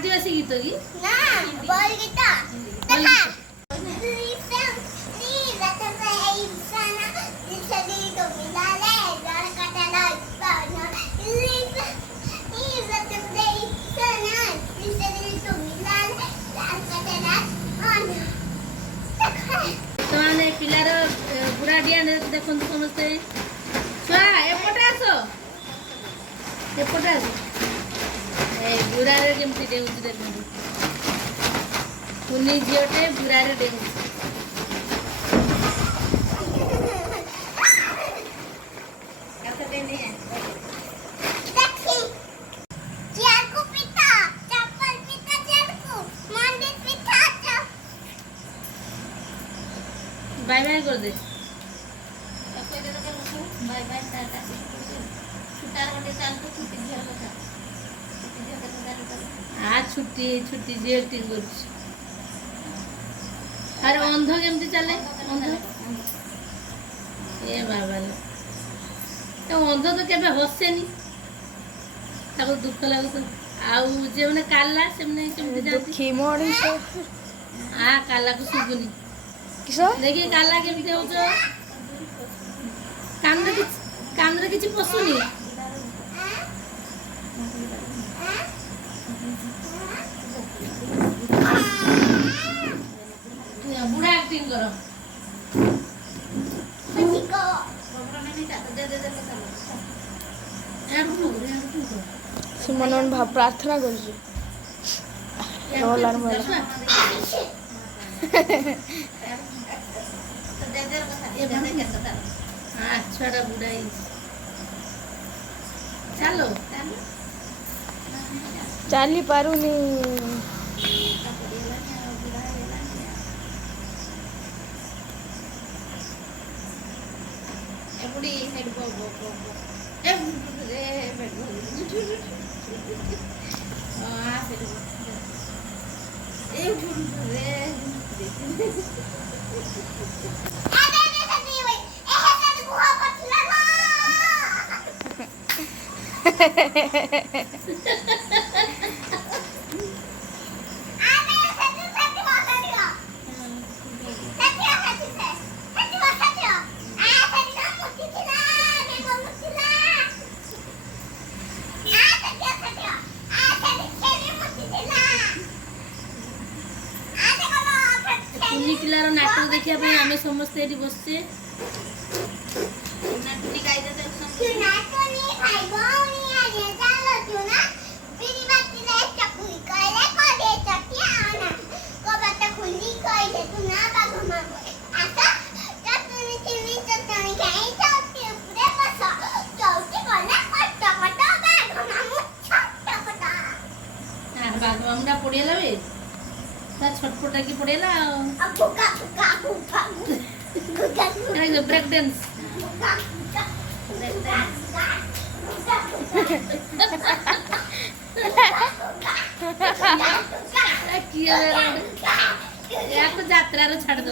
आदिवासी गीत की ना बोल गीत देखा तो पिलार बुढ़ा डिया देखो समस्ते छुआ एपटे आस एपटे आस बुढ़ा केमती डेउची देखो कुनी झीटे बुढ़ा डेउची बाय बाय कर दे बाय बाय टाटा छुट्टार गोटे चाल तो छुट्टी झील कथा आज छुट्टी छुट्टी झील टी कर अरे अंध केमती चले अंध ए बाबा तो अंध तो केबे हसेनी ताको दुख लागो तो आउ जे माने काला से माने केमती जाती दुखी मଣିଷ आ काला को सुगुनी किसो देखिए काला केमती हो तो कान रे किछि पसुनी बुढ़ा एक्टिंग करो ସେ ମନେ ମନେ ପ୍ରାର୍ଥନା କରୁଛି ରୋଲାର ମେଲା छुआ बुढ़ा चलो ଚାଲି ପାରୁନି एपुडी हेड बो ए रे आ फिर ए रे कुनी पिलार नाटक देखिया पे आमे समस्त एठी बसछे नाटुनी गाई दे बागवामडा पड़ेला बे ता छटपटा की पड़ेला ब्रेक डांस किया यार को यात्रा रो छाड़ दो।